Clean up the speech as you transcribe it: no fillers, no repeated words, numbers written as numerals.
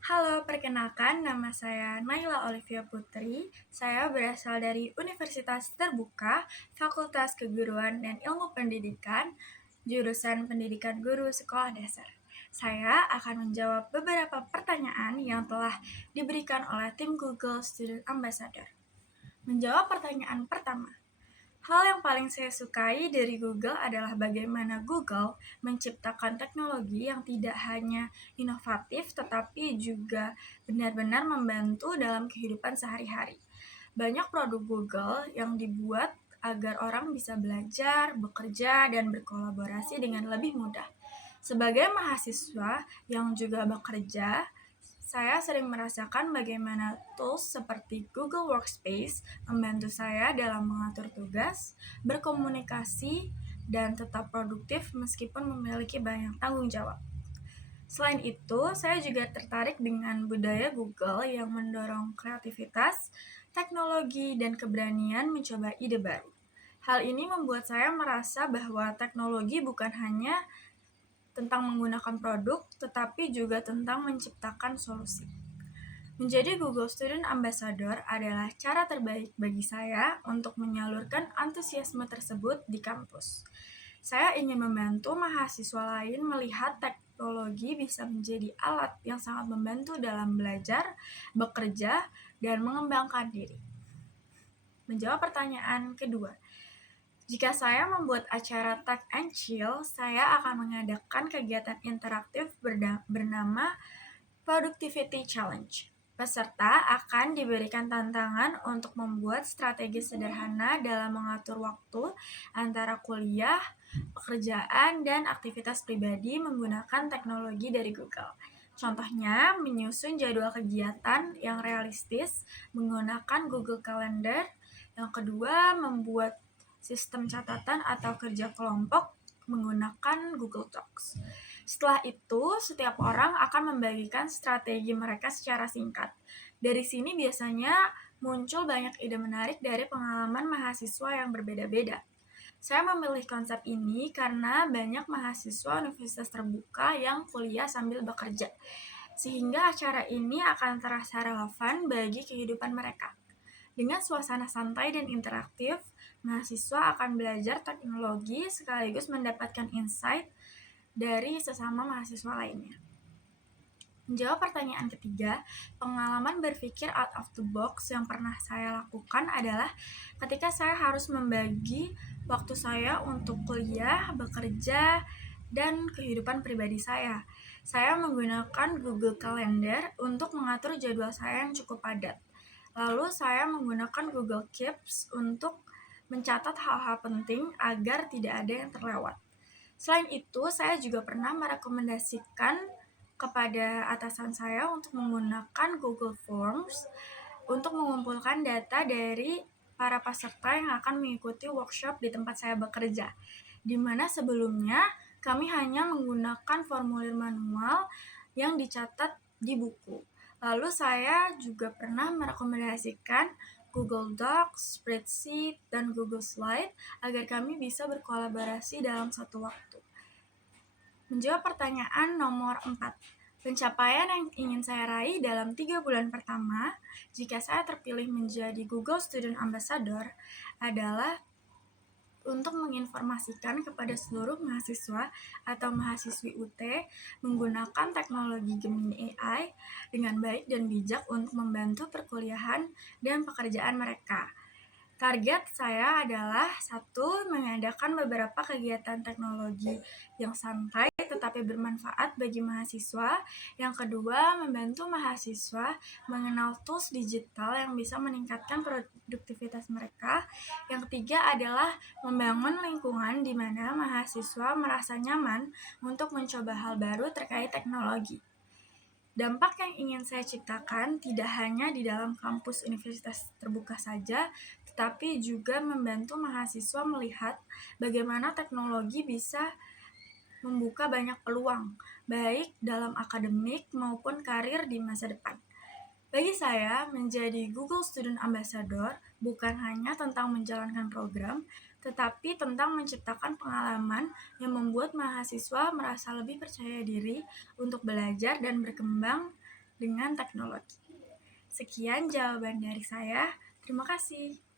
Halo, perkenalkan nama saya Naila Olivia Putri. Saya berasal dari Universitas Terbuka, Fakultas Keguruan dan Ilmu Pendidikan, jurusan Pendidikan Guru Sekolah Dasar. Saya akan menjawab beberapa pertanyaan yang telah diberikan oleh tim Google Student Ambassador. Menjawab pertanyaan pertama, hal yang paling saya sukai dari Google adalah bagaimana Google menciptakan teknologi yang tidak hanya inovatif tetapi juga benar-benar membantu dalam kehidupan sehari-hari. Banyak produk Google yang dibuat agar orang bisa belajar, bekerja, dan berkolaborasi dengan lebih mudah. Sebagai mahasiswa yang juga bekerja, saya sering merasakan bagaimana tools seperti Google Workspace membantu saya dalam mengatur tugas, berkomunikasi, dan tetap produktif meskipun memiliki banyak tanggung jawab. Selain itu, saya juga tertarik dengan budaya Google yang mendorong kreativitas, teknologi, dan keberanian mencoba ide baru. Hal ini membuat saya merasa bahwa teknologi bukan hanya tentang menggunakan produk, tetapi juga tentang menciptakan solusi. Menjadi Google Student Ambassador adalah cara terbaik bagi saya untuk menyalurkan antusiasme tersebut di kampus. Saya ingin membantu mahasiswa lain melihat teknologi bisa menjadi alat yang sangat membantu dalam belajar, bekerja, dan mengembangkan diri. Menjawab pertanyaan kedua, jika saya membuat acara Tech and Chill, saya akan mengadakan kegiatan interaktif bernama Productivity Challenge. Peserta akan diberikan tantangan untuk membuat strategi sederhana dalam mengatur waktu antara kuliah, pekerjaan, dan aktivitas pribadi menggunakan teknologi dari Google. Contohnya, menyusun jadwal kegiatan yang realistis menggunakan Google Calendar. Yang kedua, membuat sistem catatan atau kerja kelompok menggunakan Google Docs. Setelah itu, setiap orang akan membagikan strategi mereka secara singkat. Dari sini biasanya muncul banyak ide menarik dari pengalaman mahasiswa yang berbeda-beda. Saya memilih konsep ini karena banyak mahasiswa universitas terbuka yang kuliah sambil bekerja, sehingga acara ini akan terasa relevan bagi kehidupan mereka. Dengan suasana santai dan interaktif, mahasiswa akan belajar teknologi sekaligus mendapatkan insight dari sesama mahasiswa lainnya. Menjawab pertanyaan ketiga, pengalaman berpikir out of the box yang pernah saya lakukan adalah ketika saya harus membagi waktu saya untuk kuliah, bekerja, dan kehidupan pribadi saya. Saya menggunakan Google Calendar untuk mengatur jadwal saya yang cukup padat. Lalu saya menggunakan Google Keeps untuk mencatat hal-hal penting agar tidak ada yang terlewat. Selain itu, saya juga pernah merekomendasikan kepada atasan saya untuk menggunakan Google Forms untuk mengumpulkan data dari para peserta yang akan mengikuti workshop di tempat saya bekerja, di mana sebelumnya kami hanya menggunakan formulir manual yang dicatat di buku. Lalu saya juga pernah merekomendasikan Google Docs, Spreadsheet, dan Google Slide agar kami bisa berkolaborasi dalam satu waktu. Menjawab pertanyaan nomor 4. Pencapaian yang ingin saya raih dalam 3 bulan pertama jika saya terpilih menjadi Google Student Ambassador adalah untuk menginformasikan kepada seluruh mahasiswa atau mahasiswi UT menggunakan teknologi Gemini AI dengan baik dan bijak untuk membantu perkuliahan dan pekerjaan mereka. Target saya adalah 1. Mengadakan beberapa kegiatan teknologi yang santai tetapi bermanfaat bagi mahasiswa. Yang kedua, membantu mahasiswa mengenal tools digital yang bisa meningkatkan produktivitas mereka. Yang ketiga adalah membangun lingkungan di mana mahasiswa merasa nyaman untuk mencoba hal baru terkait teknologi. Dampak yang ingin saya ciptakan tidak hanya di dalam kampus universitas terbuka saja, tetapi juga membantu mahasiswa melihat bagaimana teknologi bisa membuka banyak peluang, baik dalam akademik maupun karir di masa depan. Bagi saya, menjadi Google Student Ambassador bukan hanya tentang menjalankan program, tetapi tentang menciptakan pengalaman yang membuat mahasiswa merasa lebih percaya diri untuk belajar dan berkembang dengan teknologi. Sekian jawaban dari saya. Terima kasih.